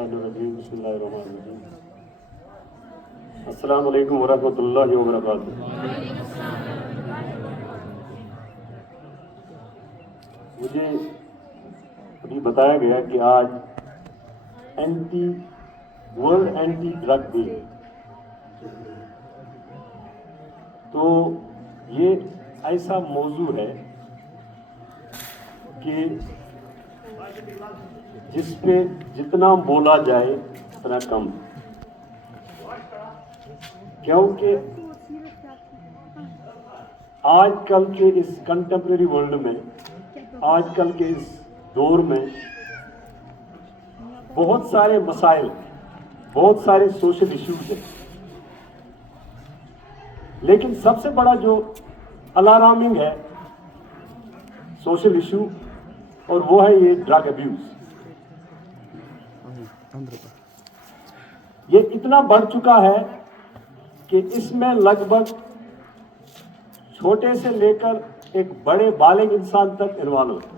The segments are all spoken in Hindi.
मिनशैतानिर्रजीम बिस्मिल्लाहिर्रहमानिर्रहीम। अस्सलामु अलैकुम वरहमतुल्लाहि वबरकातुहू। मुझे अभी बताया गया कि आज वर्ल्ड एंटी ड्रग डे, तो ये ऐसा मौजू है कि जिस पे जितना बोला जाए उतना कम, क्योंकि आजकल के इस कंटेम्प्रेरी वर्ल्ड में, आजकल के इस दौर में बहुत सारे मसाइल, बहुत सारे सोशल इश्यूज हैं, लेकिन सबसे बड़ा जो अलार्मिंग है सोशल इशू, और वो है ये ड्रग अब्यूज। ये इतना बढ़ चुका है कि इसमें लगभग छोटे से लेकर एक बड़े बालिग इंसान तक इन्वॉल्व है।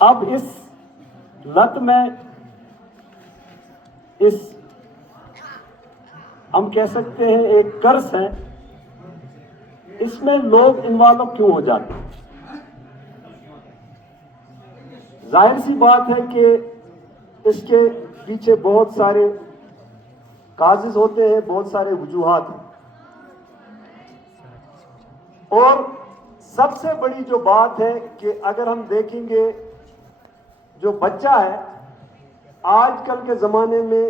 अब इस लत में, इस हम कह सकते हैं एक कर्स है, इसमें लोग इन्वॉल्व क्यों हो जाते हैं? जाहिर सी बात है कि इसके पीछे बहुत सारे काजेज होते हैं, बहुत सारे वजूहात हैं, और सबसे बड़ी जो बात है कि अगर हम देखेंगे जो बच्चा है आजकल के जमाने में,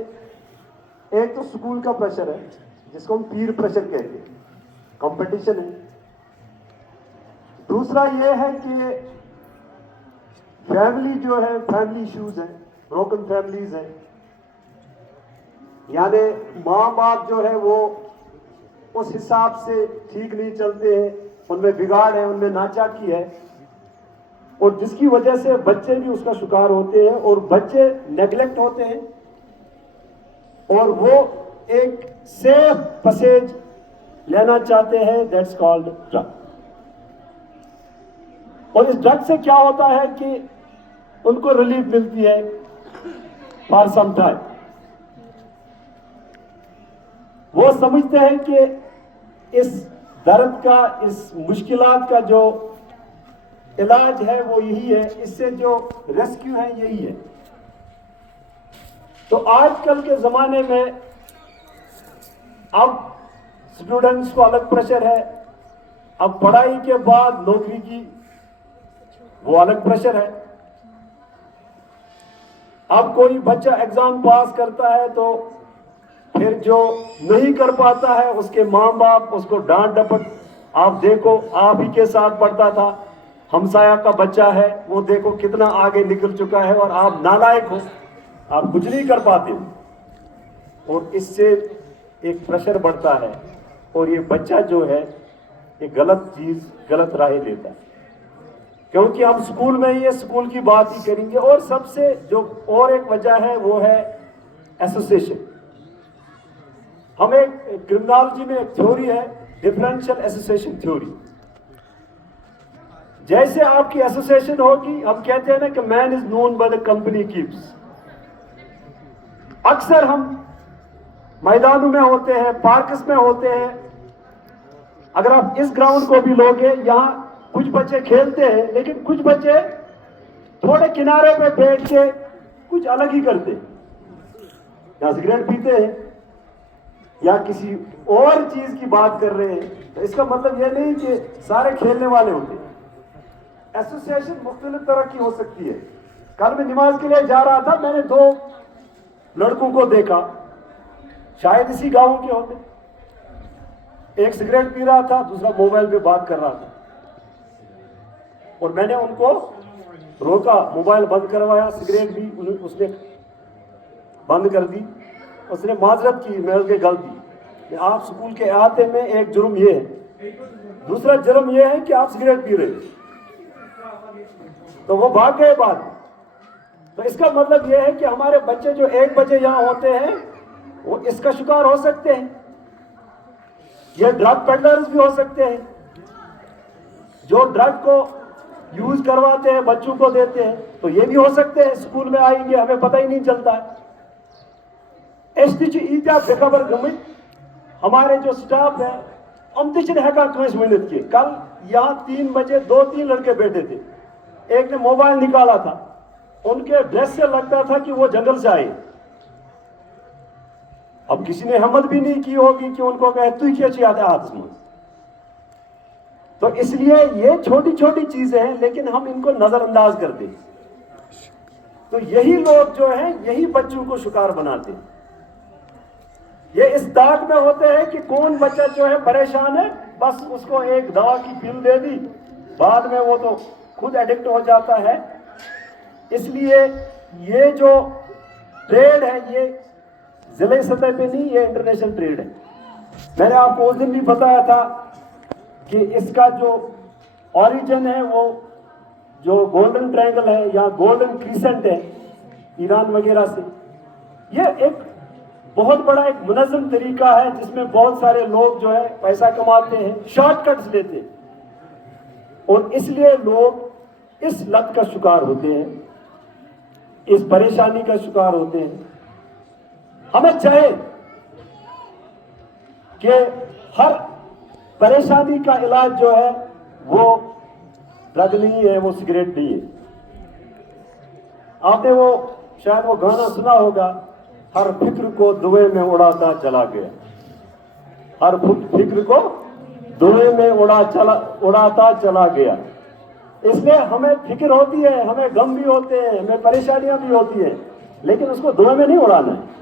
एक तो स्कूल का प्रेशर है जिसको हम पीर प्रेशर कहते हैं, कंपटीशन है। दूसरा ये है कि फैमिली जो है, फैमिली इश्यूज है, ब्रोकन फैमिलीज है, यानी माँ बाप जो है वो उस हिसाब से ठीक नहीं चलते हैं, उनमें बिगाड़ है, उनमें नाचाकी है, और जिसकी वजह से बच्चे भी उसका शिकार होते हैं, और बच्चे नेग्लेक्ट होते हैं, और वो एक सेफ पैसेज लेना चाहते हैं, दैट्स कॉल्ड ड्रग। और इस ड्रग से क्या होता है कि उनको रिलीफ मिलती है फॉर सम टाइम। वो समझते हैं कि इस दर्द का, इस मुश्किलात का जो इलाज है वो यही है, इससे जो रेस्क्यू है यही है। तो आजकल के जमाने में अब स्टूडेंट्स को अलग प्रेशर है, अब पढ़ाई के बाद नौकरी की वो अलग प्रेशर है। अब कोई बच्चा एग्जाम पास करता है तो फिर जो नहीं कर पाता है उसके माँ बाप उसको डांट डपट, आप देखो आप ही के साथ पढ़ता था, हमसाया का बच्चा है, वो देखो कितना आगे निकल चुका है और आप नालायक हो, आप कुछ नहीं कर पाते हो। और इससे एक प्रेशर बढ़ता है, और ये बच्चा जो है ये गलत चीज, गलत राह लेता है। क्योंकि हम स्कूल में ही, स्कूल की बात ही करेंगे, और सबसे जो और एक वजह है वो है एसोसिएशन। हम एक क्रिमिनोलॉजी में एक थ्योरी है, डिफरेंशियल एसोसिएशन थ्योरी। जैसे आपकी एसोसिएशन होगी, हम कहते हैं ना कि man is known by the company keeps. अक्सर हम मैदानों में होते हैं, पार्क्स में होते हैं, अगर आप इस ग्राउंड को भी लोगे, यहाँ कुछ बच्चे खेलते हैं, लेकिन कुछ बच्चे थोड़े किनारे पे बैठ के कुछ अलग ही करते हैं, या सिगरेट पीते हैं या किसी और चीज की बात कर रहे हैं। तो इसका मतलब यह नहीं कि सारे खेलने वाले होते हैं। एसोसिएशन मुख्तलिफ तरह की हो सकती है। कल मैं नमाज के लिए जा रहा था, मैंने दो लड़कों को देखा, शायद इसी गांव के होते, एक सिगरेट पी रहा था, दूसरा मोबाइल पे बात कर रहा था, और मैंने उनको रोका, मोबाइल बंद करवाया, सिगरेट भी उसने बंद कर दी। उसने माजरत की, मैं उसके गलती, आप स्कूल के आते में एक जुर्म ये है, दूसरा जुर्म ये है कि आप सिगरेट पी रहे, तो वो भाग गए बाद। तो इसका मतलब यह है कि हमारे बच्चे जो 1 बजे यहां होते हैं वो इसका शिकार हो सकते हैं। ये ड्रग पेडलर्स भी हो सकते हैं, जो ड्रग को यूज करवाते हैं, बच्चों को देते हैं, तो ये भी हो सकते हैं स्कूल में आएंगे, हमें पता ही नहीं चलता है। बेखबर गमित हमारे जो स्टाफ है हम के कल यहाँ 3 बजे 2-3 लड़के बैठे थे, एक ने मोबाइल निकाला था, उनके ड्रेस से लगता था कि वो जंगल से आए। अब किसी ने हिम्मत भी नहीं की होगी कि उनको कहे तू क्या चाहते हाथ में। तो इसलिए ये छोटी छोटी चीजें हैं, लेकिन हम इनको नजरअंदाज करते हैं। तो यही लोग जो हैं यही बच्चों को शिकार बनाते हैं। ये इस दाग में होते हैं कि कौन बच्चा जो है परेशान है, बस उसको एक दवा की पिल दे दी, बाद में वो तो खुद एडिक्ट हो जाता है। इसलिए ये जो ट्रेड है ये जिले सतह पे नहीं, ये इंटरनेशनल ट्रेड है। मैंने आपको उस दिन भी बताया था कि इसका जो ओरिजिन है वो जो गोल्डन ट्रायंगल है या गोल्डन क्रीसेंट है ईरान वगैरह से, ये एक बहुत बड़ा एक मुनज़्ज़म तरीका है जिसमें बहुत सारे लोग जो है पैसा कमाते हैं, शॉर्टकट्स लेते हैं, और इसलिए लोग इस लत का शिकार होते हैं, इस परेशानी का शिकार होते हैं। हमें चाहे कि हर परेशानी का इलाज जो है वो ड्रग नहीं है, वो सिगरेट नहीं है। आपने वो शायद वो गाना सुना होगा, हर फिक्र को धुएं में उड़ाता चला गया, हर फिक्र को धुएं में उड़ाता चला गया। इसलिए हमें फिक्र होती है, हमें गम भी होते हैं, हमें परेशानियां भी होती हैं, लेकिन उसको धुएं में नहीं उड़ाना है।